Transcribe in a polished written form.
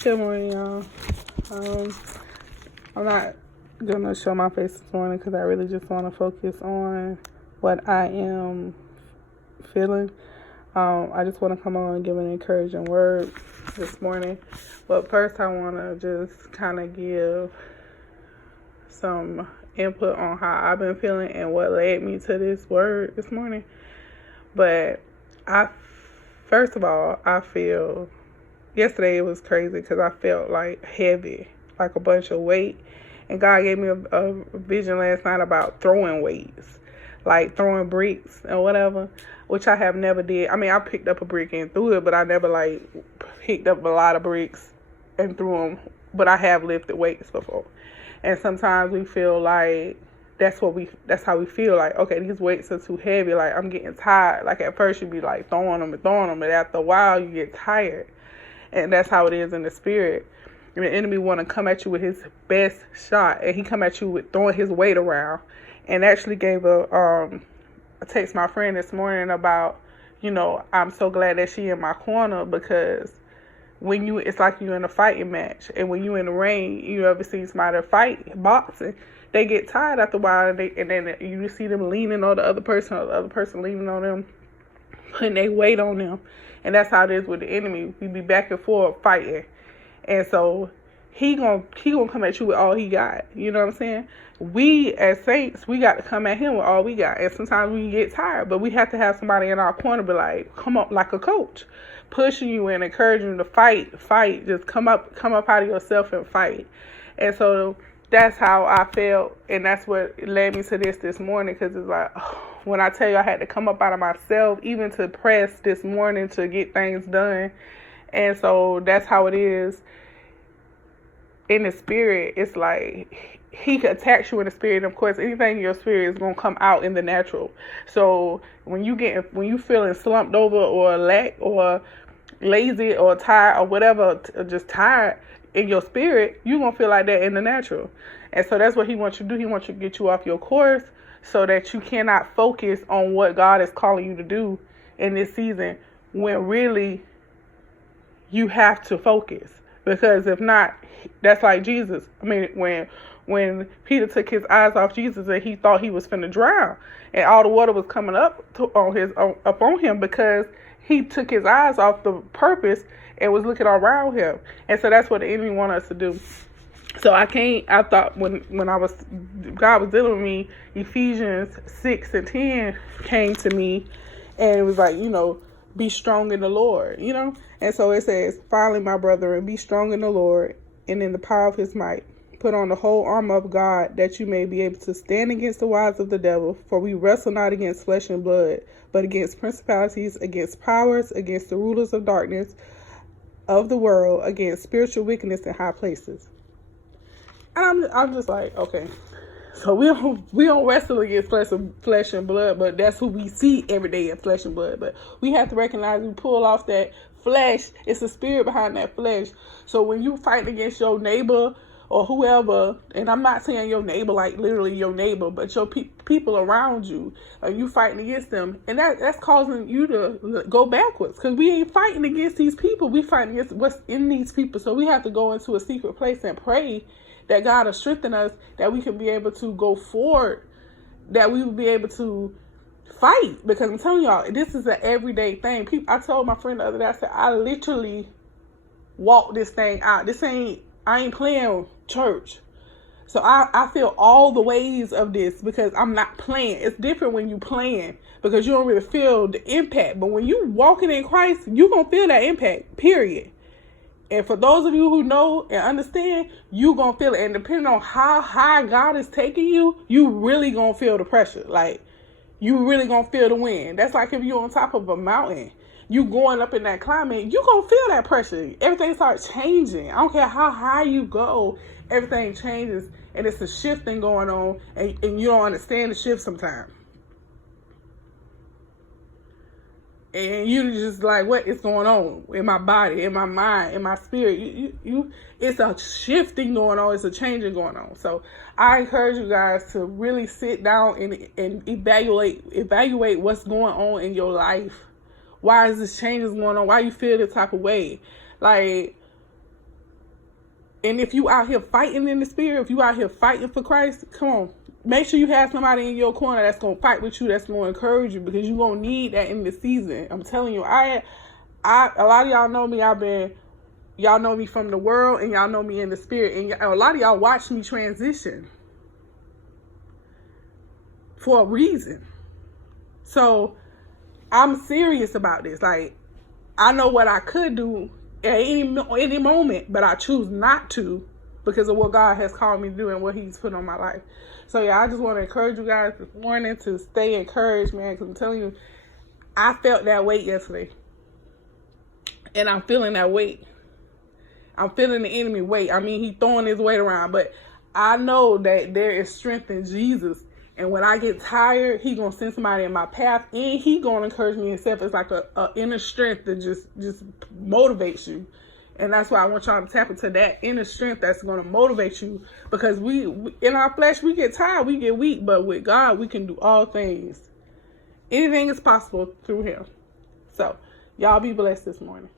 Good morning, y'all. I'm not gonna show my face this morning because I really just want to focus on what I am feeling. I just want to come on and give an encouraging word this morning. But first, I want to just kind of give some input on how I've been feeling and what led me to this word this morning. But first of all, I feel yesterday it was crazy because I felt like heavy, like a bunch of weight. And God gave me a vision last night about throwing weights, like throwing bricks and whatever, which I have never did. I mean, I picked up a brick and threw it, but I never picked up a lot of bricks and threw them. But I have lifted weights before. And sometimes we feel like that's how we feel, like, okay, these weights are too heavy, like I'm getting tired. Like at first you'd be like throwing them, but after a while you get tired. And that's how it is in the spirit. And the enemy want to come at you with his best shot, and he come at you with throwing his weight around. And actually gave a text my friend this morning about, I'm so glad that she in my corner, because it's like you in a fighting match, and when you in the ring, you ever see somebody fight boxing, they get tired after a while, and then you see them leaning on the other person, or the other person leaning on them, putting their weight on them. And that's how it is with the enemy. We be back and forth fighting. And so he gonna come at you with all he got. You know what I'm saying? We as saints, we got to come at him with all we got. And sometimes we get tired, but we have to have somebody in our corner be like, come up, like a coach, pushing you and encouraging you to fight. Just come up out of yourself and fight. And so that's how I felt, and that's what led me to this morning, because it's like, when I tell you I had to come up out of myself, even to press this morning to get things done. And so that's how it is in the spirit. It's like he attacks you in the spirit, and of course anything in your spirit is going to come out in the natural. So when you feeling slumped over or lack or lazy or tired or whatever, just tired in your spirit, you're going to feel like that in the natural. And so that's what he wants you to do. He wants you to get you off your course so that you cannot focus on what God is calling you to do in this season, when really you have to focus. Because if not, that's like Jesus. I mean, when Peter took his eyes off Jesus and he thought he was finna drown, and all the water was coming up on him because he took his eyes off the purpose and was looking around him. And so that's what the enemy wants us to do. So I thought when God was dealing with me, Ephesians 6:10 came to me, and it was like, be strong in the Lord, And so it says, finally, my brethren, be strong in the Lord and in the power of his might. Put on the whole armor of God, that you may be able to stand against the wiles of the devil. For we wrestle not against flesh and blood, but against principalities, against powers, against the rulers of darkness of the world, against spiritual wickedness in high places. I'm just like, okay, so we don't wrestle against flesh and blood, but that's who we see every day in flesh and blood. But we have to recognize we pull off that flesh. It's the spirit behind that flesh. So when you fight against your neighbor or whoever, and I'm not saying your neighbor like literally your neighbor, but your people around you, you fighting against them, and that's causing you to go backwards, because we ain't fighting against these people. We fighting against what's in these people. So we have to go into a secret place and pray that God will strengthen us, that we can be able to go forward, that we will be able to fight. Because I'm telling y'all, this is an everyday thing. I told my friend the other day, I said, I literally walk this thing out. I ain't playing church. So I feel all the ways of this, because I'm not playing. It's different when you playing, because you don't really feel the impact. But when you walking in Christ, you gonna feel that impact, period. And for those of you who know and understand, you gonna feel it. And depending on how high God is taking you, you really gonna feel the pressure. Like, you really gonna feel the wind. That's like if you're on top of a mountain, you going up in that climate, you gonna feel that pressure. Everything starts changing. I don't care how high you go, everything changes, and it's a shifting going on, and you don't understand the shift sometimes. And you just like, what is going on in my body, in my mind, in my spirit? It's a shifting going on. It's a changing going on. So I encourage you guys to really sit down and evaluate what's going on in your life. Why is this changes going on? Why you feel this type of way? Like, And if you out here fighting in the spirit, if you out here fighting for Christ, come on. Make sure you have somebody in your corner that's going to fight with you, that's going to encourage you, because you're going to need that in this season. I'm telling you, a lot of y'all know me. Y'all know me from the world, and y'all know me in the spirit. And a lot of y'all watch me transition for a reason. So I'm serious about this. Like, I know what I could do at any moment, but I choose not to because of what God has called me to do and what He's put on my life. So yeah, I just want to encourage you guys this morning to stay encouraged, man, because I'm telling you, I felt that weight yesterday. And I'm feeling that weight. I'm feeling the enemy weight. I mean, he's throwing his weight around, but I know that there is strength in Jesus. And when I get tired, He's going to send somebody in my path, and He's going to encourage me himself. It's like a inner strength that just motivates you. And that's why I want y'all to tap into that inner strength that's going to motivate you, because we in our flesh, we get tired, we get weak, but with God, we can do all things. Anything is possible through Him. So y'all be blessed this morning.